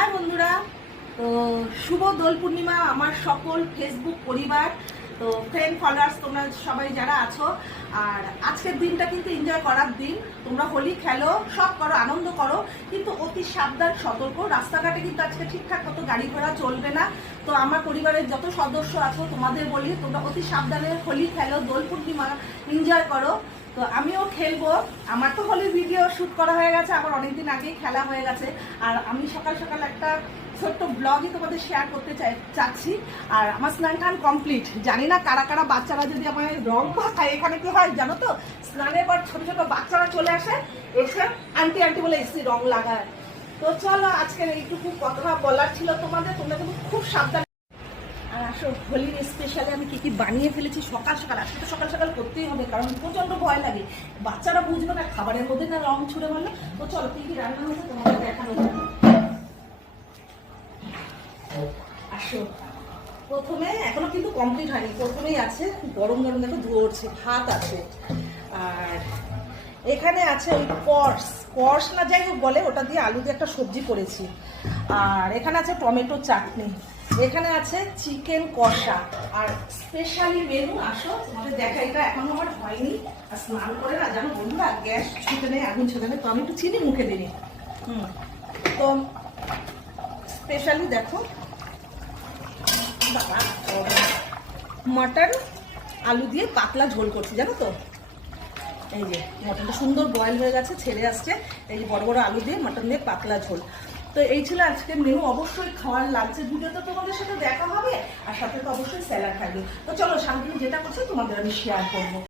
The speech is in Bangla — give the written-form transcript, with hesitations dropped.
হাই বন্ধুরা, তো শুভ দোল পূর্ণিমা আমার সকল ফেসবুক পরিবার, তো ফ্রেন্ড ফলোয়ার্স তোমরা সবাই যারা আছো। আর আজকের দিনটা কিন্তু এনজয় করার দিন। তোমরা হোলি খেলো, সব করো, আনন্দ করো, কিন্তু অতি সাবধান সতর্ক। রাস্তাঘাটে কিন্তু আজকে ঠিকঠাক মতো গাড়ি ঘোড়া চলবে না। তো আমার পরিবারের যত সদস্য আছো তোমাদের বলি, তোমরা অতি সাবধানে হোলি খেলো, দোল পূর্ণিমা এনজয় করো। তো আমিও খেলবো। আমার তো হোলির ভিডিও শ্যুট করা হয়ে গেছে, আমার অনেকদিন আগেই খেলা হয়ে গেছে। আর আমি সকাল সকাল একটা ছোট্ট ব্লগই তোমাদের শেয়ার করতে চাচ্ছি। আর আমার স্নান টান কমপ্লিট। জানি না কারা কারা বাচ্চারা যদি আমার রং পায়, এখানে কি হয় জানো তো, স্নানের পর ছোট ছোট বাচ্চারা চলে আসে, এসে আন্টি আন্টি বলে এসে রং লাগায়। তো চলো, আজকে এইটুকু কথা বলার ছিল তোমাদের। তোমরা কিন্তু খুব সাবধান। আর আসো, হোলির স্পেশালি আমি কি বানিয়ে ফেলেছি সকাল সকাল। আজকে তো সকাল সকাল করতেই হবে, কারণ প্রচন্ড ভয় লাগে, বাচ্চারা বুঝবে না, খাবারের মধ্যে না রং ছুড়ে মারলো। তো চলো, কি রান্না হয়েছে তোমাদের দেখানো যাবে। আসো, প্রথমে এখনো কিন্তু কমপ্লিট হয়নি, প্রথমেই আছে গরম গরম, দেখো ধরছে, ভাত আছে। আর এখানে আছে ওই কর্স না যাই হোক বলে, ওটা দিয়ে আলু দিয়ে একটা সবজি করেছি। আর এখানে আছে টমেটো চাটনি, এখানে আছে চিকেন কষা। আর স্পেশালি মেনু, আসো তোমাদের দেখা, এটা এখনো আমার হয়নি। আর স্নান করে না জানো বন্ধুরা, গ্যাস ছুটে নেই, আগুন ছুটে নেই, তো আমি একটু চিনি মুখে দিই। তো স্পেশালি দেখো, মটন আলু দিয়ে পাতলা ঝোল করছি, জানো তো। এই যে মটনটা সুন্দর বয়েল হয়ে গেছে, ছেড়ে আসছে। এই যে বড় বড় আলু দিয়ে মটন দিয়ে পাতলা ঝোল। তো এই ছিল আজকের মেনু। অবশ্যই খাওয়ার লাঞ্চের ভিডিও তো তোমাদের সাথে দেখা হবে, আর সাথে তো অবশ্যই স্যালাড থাকবে। তো চলো, শান্তি যেটা করছে তোমাদের আমি শেয়ার করবো।